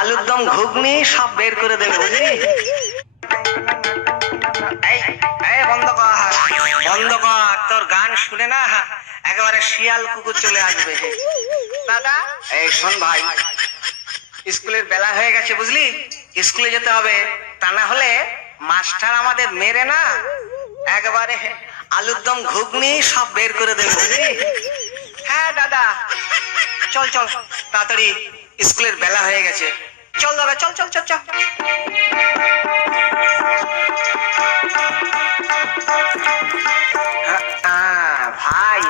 আলুর দম ঘুগনি সব বের করে দেবে বুঝলি। বন্ধ কর বন্ধ কর, তোর গান শুনে না একেবারে শিয়াল কুকুর চলে আসবে। দাদা এই শোন ভাই, স্কুলের বেলা হয়ে গেছে বুঝলি, স্কুলে যেতে হবে, তা না হলে মাস্টার আমাদের মেরে না একেবারে আলুর দম ঘুগনি সব বের করে দেবে বুঝলি। হ্যাঁ দাদা চল চল তাড়াতাড়ি, স্কুলের বেলা হয়ে গেছে, চল দাদা চল চল চল চল। ভাই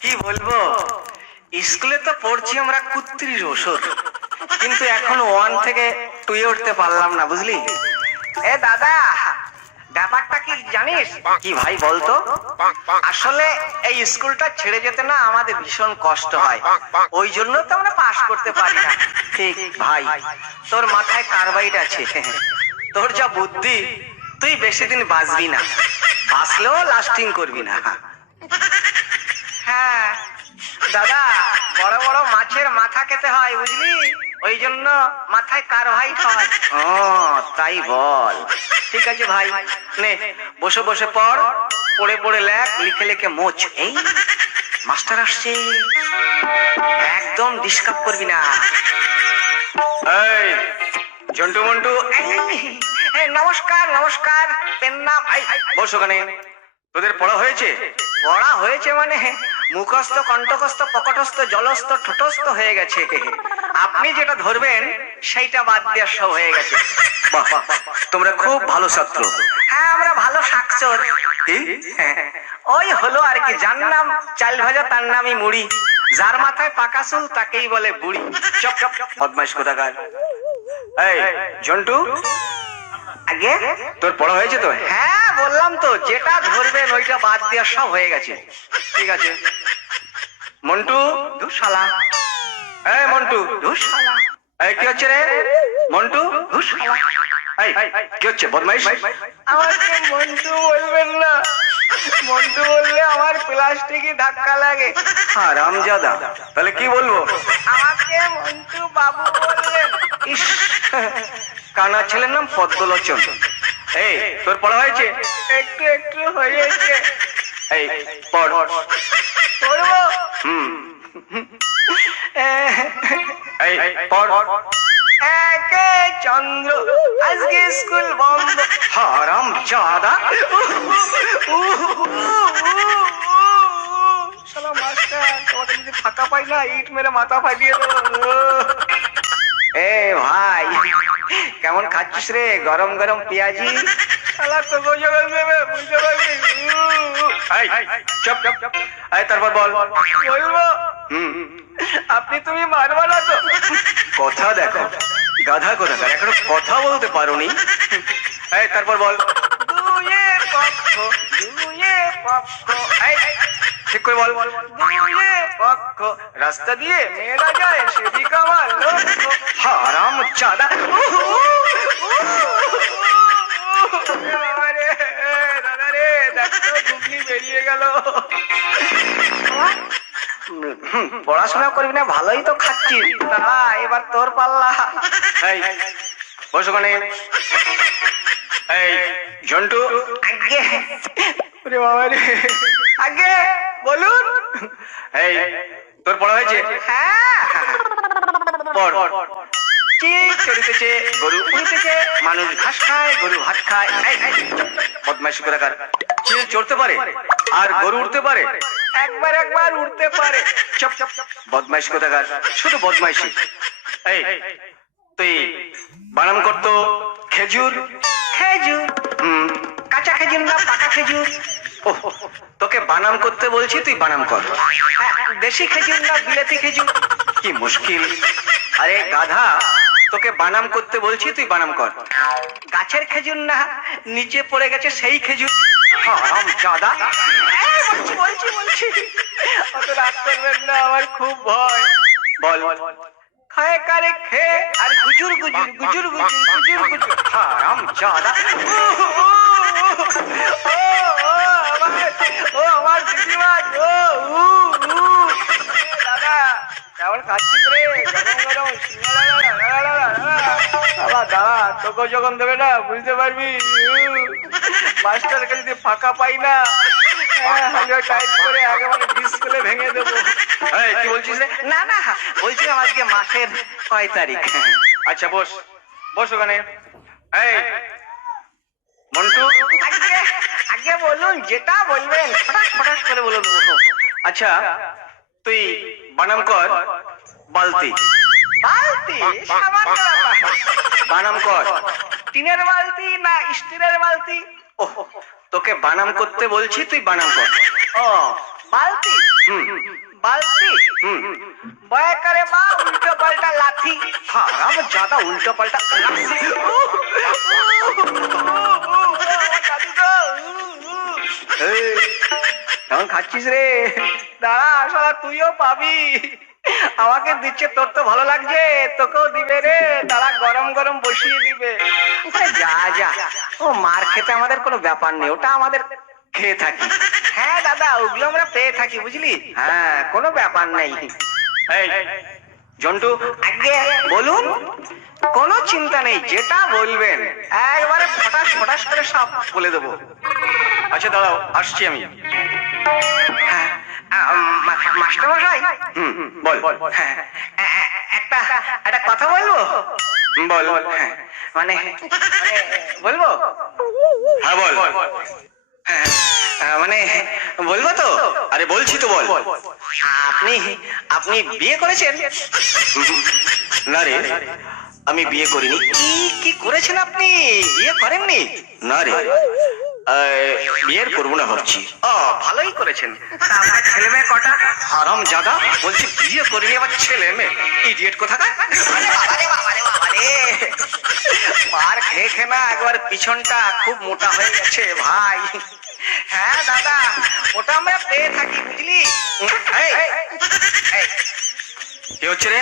কি বলবো, স্কুলে তো পড়ছি আমরা কুত্রির ওষুধ, কিন্তু এখন 1 থেকে 2 উঠতে পারলাম না বুঝলি। এ দাদা ব্যাপারটা কি জানিস? কি ভাই বলতো, আসলে এই স্কুলটা ছেড়ে যেতে না আমাদের ভীষণ কষ্ট হয়, ওই জন্য তো আমরা পাস করতে পারি না। ঠিক ভাই, তোর মাথায় কার্বাইড আছে, তোর যা বুদ্ধি তুই বেশি দিন বাঁচবি না, বাঁচলেও লাস্টিং করবি না। হ্যাঁ দাদা, বড় বড় মাছের মাথা খেতে হয় বুঝলি, ওই জন্য মাথায় কার্বাইড হয়। ও তাই বল, ঠিক আছে ভাই, নে বসে বসে পড়, পড়ে পড়ে লেখ, লিখে লিখে মোচ। এই মাস্টার আসছে, একদম ডিস্টার্ব করবি না। এই জন্টু মন্টু, নমস্কার নমস্কার, পেন নাম, বস ওখানে। তোদের পড়া হয়েছে? পড়া হয়েছে মানে মুখস্থ কণ্ঠস্থ পকটস্থ জলস্থ ঠোঁটস্থ হয়ে গেছে, আপনি যেটা ধরবেন সেইটা বাদ দেওয়ার সব হয়ে গেছে। বাহ বাহ, তোমরা খুব ভালো ছাত্র। হ্যাঁ আমরা ভালো শাকচোর। ওই হলো আর কি, যার নাম চাল ভাজা তার নামই মুড়ি, যার মাথায় পাকা চুল তাকেই বলে বুড়ি। চপ চপ বদমাইশ কোথাকার। এই জন্টু, আগে তোর পড়া হয়েছে তো? হ্যাঁ বললাম তো, যেটা ধরবেন ওইটা বাদ দেওয়া সব হয়ে গেছে। ঠিক আছে মন্টু, ধুসালা। এই মন্টু ধুসালা। এই কি হচ্ছে রে মন্টু, ধুসালা। এই কি হচ্ছে বদমাইশ? আমাকে মন্টু বলবেন না, মন্টু বললে আমার প্লাস্টিকে ধাক্কা লাগে। হারামজাদা, তাহলে কি বলবো? আমাকে মন্টু বাবু বলবেন। ইস, কানা ছেলের নাম পদ্মলোচন। এই তোর পড়া হয়েছে? একটু একটু হয়েছে। এই পড়। পড়বো? এই পড়। একে চন্দ্র আজকে স্কুল বন্ধ। হারামজাদা, শালা মাস্টার তোমাদের যদি ফাঁকা পাই না ইট মেরে মাথা ফাটিয়ে দেবো। এ ভাই কেমন খাচ্ছিস রে গরম গরম পেঁয়াজি? শালা তোকে জল দেবে বুঝতে পারবি। চুপ চুপ, এই তারপর বল। বলবো? আপনি তুমি মারবা না তো? কথা দেখো গাধা কোথাকার, এখনো কথা বলতে পারোনি। এই তারপর বল। দুয়ে পক্ষ দুয়ে পক্ষ, এই ঠিক করে বল। দুয়ে পক্ষ রাস্তা দিয়ে মেয়েরা যায় সেদিকে আমার লক্ষ্য। হারামজাদা, দাদা রে দেখো ঘুগনি বেরিয়ে গেল। পড়াশোনা করবি না, ভালোই তো খাচ্ছি। দাঁড়া এবার তোর পাল্লা। এই বস ওখানে। এই জন্টু, আগে বাবা রে, আগে বলুন। এই তোর পড়া হয়েছে? হ্যাঁ পড়। চিক চড়িতেছে গরু উড়িতেছে, মানুষ ঘাস খায় গরু ভাত খায়। বদমাইশি কোথাকার, চিল চড়তে পারে আর গরু উঠতে পারে? একবার একবার উঠতে পারে। চপ চপ বদমাইশ কোথাকার, শুধু বদমাইশি। এই তুই বানান করতো খেজুর। খেজুর? কাঁচা খেজুর না পাকা খেজুর? ওহ, তোকে বানান করতে বলছি, তুই বানান কর। দেশি খেজুর না বিলেতি খেজুর? কি মুশকিল। আরে গাধা, তোকে বানাম করতে বলছি, তুই বানাম কর। গাছের খেজুর না নিচে পড়ে গেছে সেই খেজুর? হারামজাদা, বলছি বলছি বলছি, অত রাগ করবেন না, আমার খুব ভয়। বল। খায় কারে খে আর গুজুর গুজুর গুজুর গুজুর গুজুর গুজুর। হারামজাদা, ও আমার দিদিমা গো। দাদা কেমন খাচ্ছিস রে গরম গরম সিঙ্গাড়া? তোকে যখন দেবে না বুঝতে পারবি। মাস্টারকে যদি ফাঁকা পাই না টাইট করে একেবারে ডিসপ্লে ভেঙে দেবো। কি বলছিস রে? না না বলছিলাম আজকে মাসের 6 তারিখ। আচ্ছা বস বস ওখানে। এই মন্টু, আগে আগে বলুন যেটা বলবেন ফটাস ফটাস করে বলে দেবো। আচ্ছা তুই বানাম কর বালতি। বালতি সামান্য বানাম কর টিনের বালতি না স্টিলের বালতি? ও তোকে বানাম করতে বলছি, তুই বানাম কর। ও বালতি, বালতি বয় করে মা উল্টো পাল্টা লাথি। হারাম জাদা উল্টো পাল্টা লাথি। কেমন খাচ্ছিস রে? দাঁড়া শালা তুইও পাবি। আমাকে দিচ্ছে তোর তো ভালো লাগছে, তোকেও দিবে রে। দাঁড়া গরম গরম বসিয়ে দিবে। যা যা, ও মার খেতে আমাদের কোনো ব্যাপার নেই, ওটা আমাদের খেয়ে থাকি। হ্যাঁ দাদা ওগুলো আমরা পেয়ে থাকি বুঝলি। হ্যাঁ কোনো ব্যাপার নেই। এই জন্টু আগে বলুন। কোনো চিন্তা নেই, যেটা বলবেন একবারে ফটাস ফটাস করে সব বলে দেবো। আচ্ছা দাঁড়াও আসছি আমি। হ্যাঁ মাস্টার মশাই। বল। হ্যাঁ একটা একটা কথা বলবো। বল। হ্যাঁ মানে বলবো। হ্যাঁ বল। হ্যাঁ মানে বলবো তো। আরে বলছি তো বল। আপনি আপনি বিয়ে করেছেন? না রে আমি বিয়ে করিনি। কি করেছেন আপনি? বিয়ে করেননি? না রে বিয়ের করবো না ভাবছি। ও ভালোই করেছেন। আপনার ছেলে মেয়ে কটা? হারাম জাদা বলছি বিয়ে করিনি আবার ছেলে মেয়ে। ইডিয়েট কোথাকার। মার খেয়ে খেয়ে না একবার পিছনটা খুব মোটা হয়ে গেছে ভাই। হ্যাঁ দাদা ওটা আমরা পেয়ে থাকি বুঝলি। কি হচ্ছে রে?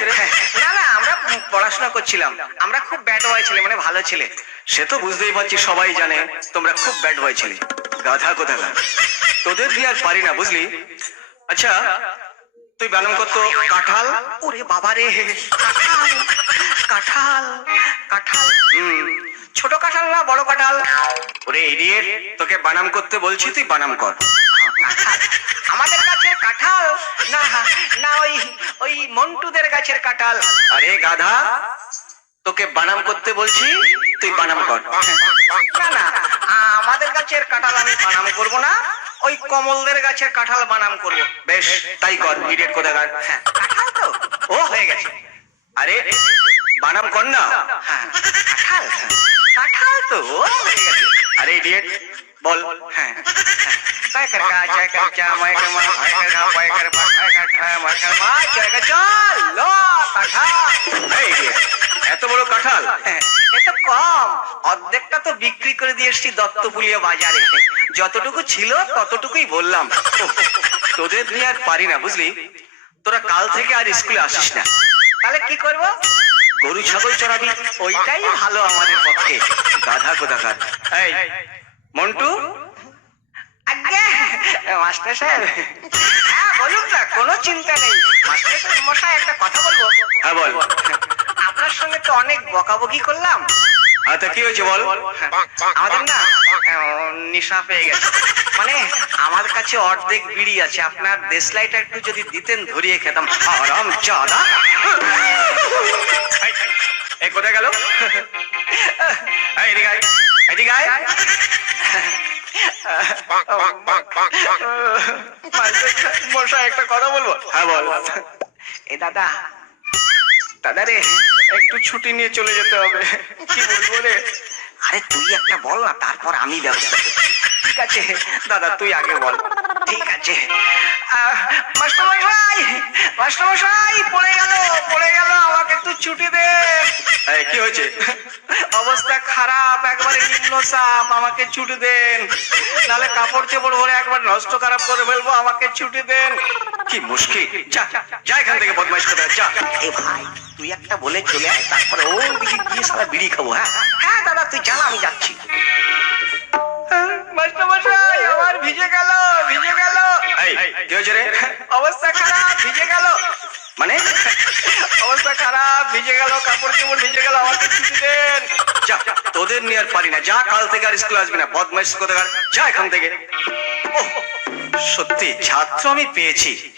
না না আমরা পড়াশোনা করছিলাম। আমরা খুব ব্যাড বয় ছেলে, মানে ভালো ছেলে। সে তো বুঝতেই পারছি, সবাই জানে তোমরা খুব ব্যাড বয় ছেলে। গাধা কোথাকার, তোদের দিয়ে আর পারি না বুঝলি। আচ্ছা তুই বানাম করতো কাঁঠাল। ওরে বাবা রে কাঁঠাল কাঁঠাল কাঁঠাল। ছোট কাঁঠাল না বড় কাঁঠাল? ওরে ইডিয়েট তোকে বানাম করতে বলছি, তুই বানাম কর। আমাদের গাছের কাঁঠাল না না ওই ওই মন্টুদের গাছের কাঁঠাল। আরে গাধা তোকে বানাম করতে বলছি, তুই বানাম কর। না না আমাদের গাছের কাঁঠাল আমি বানাম করব না, ওই কমলদের গাছের কাঁঠাল বানাম করব। বেশ তাই কর ইডিয়েট কোথাকার। হ্যাঁ কাঁঠাল তো ও হয়ে গেছে। আরে বানাম কর না। হ্যাঁ কাঁঠাল কাঁঠাল তো ও হয়ে গেছে। আরে ইডিয়েট বল। হ্যাঁ এত বড় কাঁঠাল এত কম, অর্ধেকটা তো বিক্রি করে দিয়ে এসছি দত্তপুলিয়া বাজারে। যতটুকু ছিল ততটুকুই বললাম। তোদের নিয়ে আর পারি না বুঝলি। তোরা কাল থেকে আর স্কুলে আসিস না। তাহলে কি করব? গরু ছাগল চড়াবি, ওইটাই ভালো আমাদের পক্ষে। গাধা কোথাকার। এই মন্টু। আগে মাস্টার সাহেব। হ্যাঁ বলুন না, কোনো চিন্তা নেই। মাস্টার সাহেব মশাই একটা কথা বলবো। হ্যাঁ বল। আপনার সঙ্গে তো অনেক বকাবকি করলাম। আচ্ছা কি হয়েছে বল। আমাদের না নেশা পেয়ে গেছে, মানে আমার কাছে অর্ধেক বিড়ি আছে। আপনার দেশলাইটা একটু যদি দিতেন ধরিয়ে খেতাম। আরাম জাদা এই কোথায় গেল? এদিকে আয় এদিকে আয়। মশাই একটা কথা বলবো। হ্যাঁ বল। এ দাদা দাদা রে একটু ছুটি নিয়ে চলে যেতে হবে। কি বলবো রে? আরে তুই একটা বল না, তারপর আমি ব্যবস্থা করছি। ঠিক আছে দাদা তুই আগে বল। ঠিক আছে মাস্টারমশাই মাস্টারমশাই পড়ে গেল আমাকে একটু ছুটি দে। কি হয়েছে? অবস্থা খারাপ একেবারে নিম্ন চাপ, আমাকে ছুটি দেন, নাহলে কাপড় চোপড় ভরে একবার নষ্ট খারাপ করে ফেলবো। আমাকে ছুটি দেন। কি মুশকিল, যা যা এখান থেকে বদমাইশ করে যা। এ ভাই তুই একটা বলে চলে আয়, তারপরে ওই দিকে গিয়ে সারা বিড়ি খাবো। হ্যাঁ হ্যাঁ দাদা তুই জানা আমি যাচ্ছি। মাস্টারমশাই আমার ভিজে গেল ভিজে গেল। এই কি হয়েছে রে? অবস্থা খারাপ ভিজে গেল। মানে অবস্থা খারাপ ভিজে গেল, কাপড় চোপড় ভিজে গেল, আমাকে ছুটি দেন। যা, তোদের নিয়ে আর পারি না, যা, কাল থেকে আর স্কুলে আসবি না, বদমাইশ কোথাকার, যা এখান থেকে। ওহ, সত্যি ছাত্র আমি পেয়েছি।